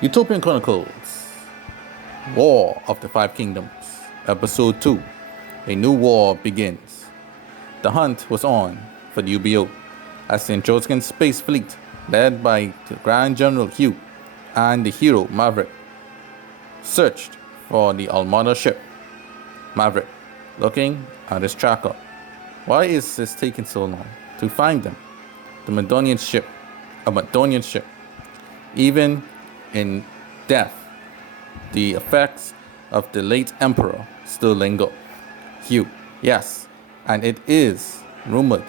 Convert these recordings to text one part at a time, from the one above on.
Utopian Chronicles War of the Five Kingdoms, Episode 2. A new war begins. The hunt was on for the UBO as the Androscan Space Fleet, led by the Grand General Hugh and the hero Maverick, searched for the Almada ship. Maverick, looking at his tracker. Why is this taking so long to find them? The Madonian ship, a Madonian ship. Even in death, the effects of the late emperor still linger. Hugh, yes, and it is rumored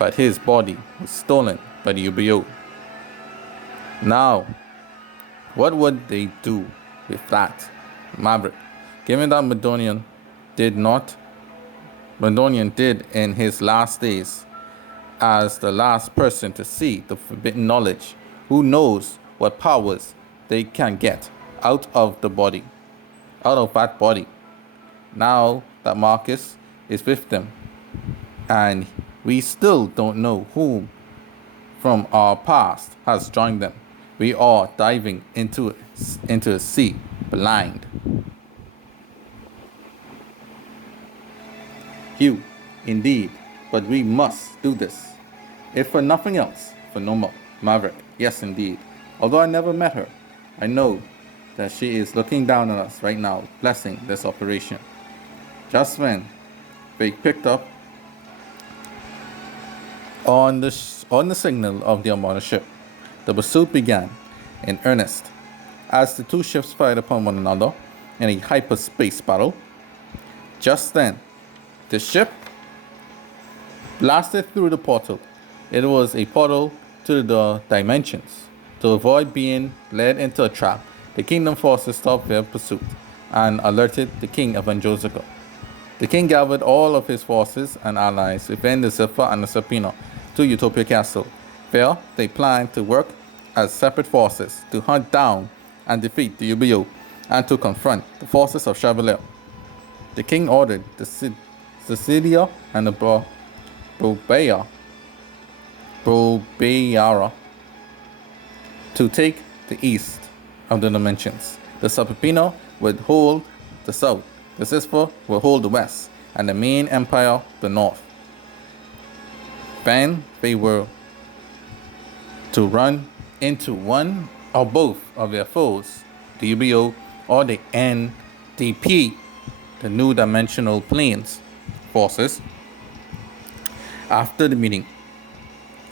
that his body was stolen by the UBO. Now, what would they do with that? Maverick, given that Madonian did in his last days as the last person to see the forbidden knowledge, who knows what powers they can get out of that body. Now that Marcus is with them, and we still don't know whom from our past has joined them. We are diving into a sea blind. Hugh, indeed, but we must do this. If for nothing else, for no more. Maverick, yes indeed. Although I never met her, I know that she is looking down on us right now, blessing this operation. Just when they picked up on the signal of the Armada ship, the pursuit began in earnest as the two ships fired upon one another in a hyperspace battle. Just then, the ship blasted through the portal. It was a portal to the dimensions. To avoid being led into a trap, the kingdom forces stopped their pursuit and alerted the king of Androsica. The king gathered all of his forces and allies within the Zephyr and the Serpina to Utopia Castle. There, they planned to work as separate forces to hunt down and defeat the UBO and to confront the forces of Chevalier. The king ordered the Cecilia and the Bobayara to take the east of the dimensions. The Serpina would hold the south, the Zephyr would hold the west, and the main empire the north. Then they were to run into one or both of their foes, the UBO or the NDP, the New Dimensional Planes forces. After the meeting,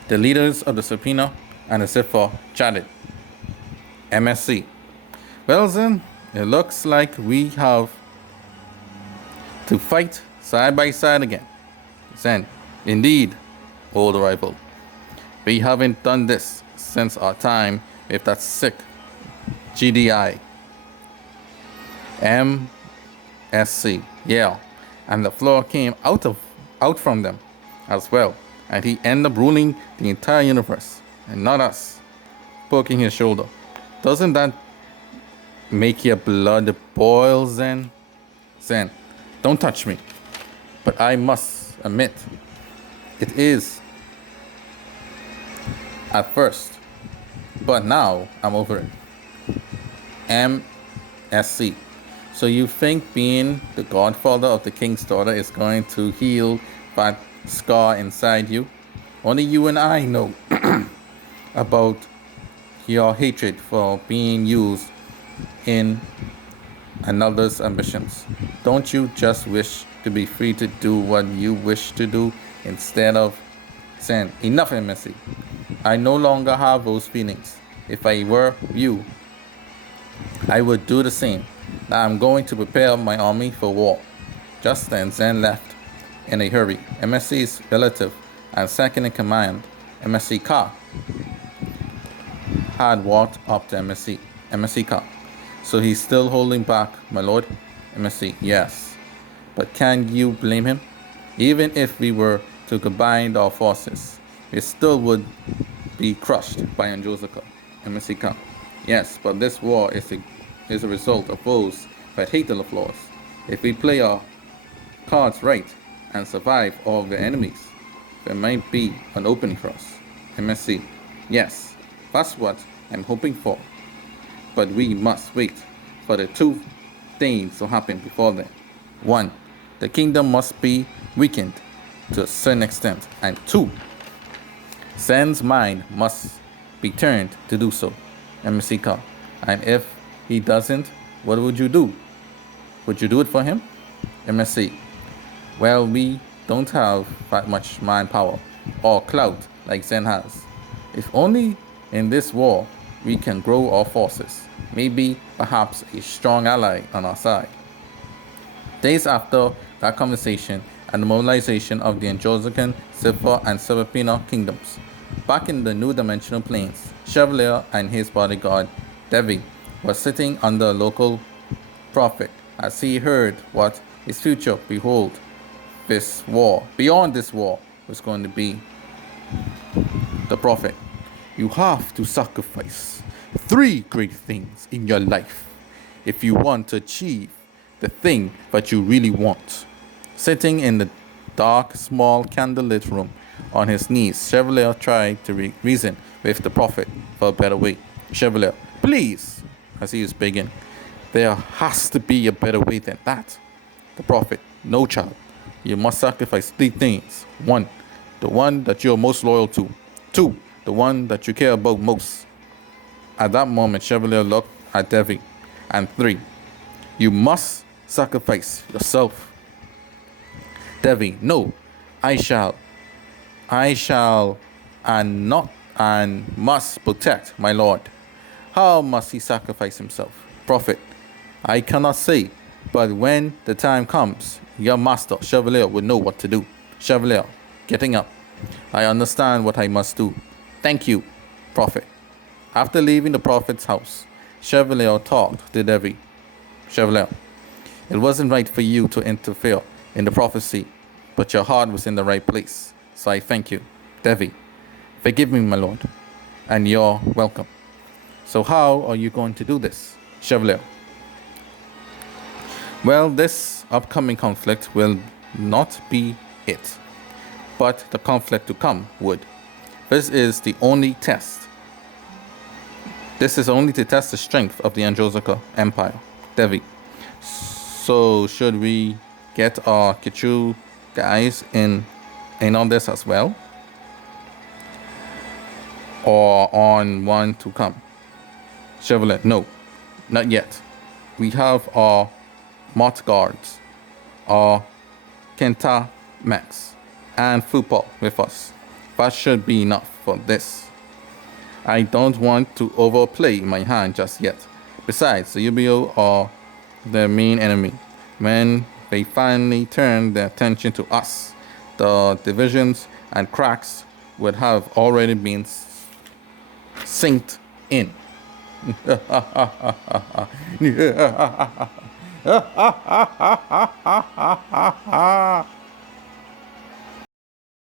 the leaders of the Serpina and the Zephyr chatted. MSC. Well then, it looks like we have to fight side by side again. Zen. Indeed, old rival. We haven't done this since our time with that sick GDI. MSC. Yeah. And the floor came out from them as well. And he ended up ruling the entire universe. And not us. Poking his shoulder. Doesn't that make your blood boil, Zen? Zen, don't touch me. But I must admit, it is at first. But now, I'm over it. MSC. So you think being the godfather of the king's daughter is going to heal that scar inside you? Only you and I know about your hatred for being used in another's ambitions. Don't you just wish to be free to do what you wish to do instead of saying, enough MSC. I no longer have those feelings. If I were you, I would do the same. Now I'm going to prepare my army for war. Just then, Zen left in a hurry. MSC's relative and second in command, MSC Ka, had walked up to MSC Ka. So he's still holding back, my lord? MSC, yes. But can you blame him? Even if we were to combine our forces, we still would be crushed by Androsica. MSC Ka. Yes, but this war is a result of those that hate the LaFleurs. If we play our cards right and survive all of the enemies, there might be an opening for us. MSC, yes, that's what I'm hoping for. But we must wait for the two things to happen before then. One, the kingdom must be weakened to a certain extent. And two, Zen's mind must be turned to do so. MCK. And if he doesn't, what would you do? Would you do it for him? MSC. Well, we don't have that much manpower or clout like Zen has. If only in this war we can grow our forces, maybe perhaps a strong ally on our side. Days after that conversation and the mobilization of the Androsican, Sifra, and Serapina kingdoms, back in the new dimensional planes, Chevalier and his bodyguard, Devi, was sitting under a local prophet as he heard what his future, behold, this war, beyond this war, was going to be. The prophet, you have to sacrifice 3 great things in your life if you want to achieve the thing that you really want. Sitting in the dark, small, candlelit room on his knees, Chevalier tried to reason with the prophet for a better way. Chevalier, please, as he was begging, there has to be a better way than that. The prophet, no child, you must sacrifice 3 things. 1, the one that you're most loyal to. 2, the one that you care about most. At that moment, Chevalier looked at Devi. And 3, you must sacrifice yourself. Devi, no, I shall, and must protect my lord. How must he sacrifice himself? Prophet, I cannot say, but when the time comes, your master, Chevalier, will know what to do. Chevalier, getting up. I understand what I must do. Thank you, Prophet. After leaving the Prophet's house, Chevalier talked to Devi. Chevalier, it wasn't right for you to interfere in the prophecy, but your heart was in the right place, so I thank you. Devi, forgive me, my lord, and you're welcome. So how are you going to do this? Chevalier, well, this upcoming conflict will not be it, but the conflict to come would. This is the only test. This is only to test the strength of the Androsica Empire. Devi, so should we get our Kichu guys in on this as well? Or on one to come? Chevalier, no, not yet. We have our Mott guards, our Kenta Max, and football with us. That should be enough for this. I don't want to overplay my hand just yet. Besides, the UBO are the main enemy. When they finally turn their attention to us, the divisions and cracks would have already been synced in.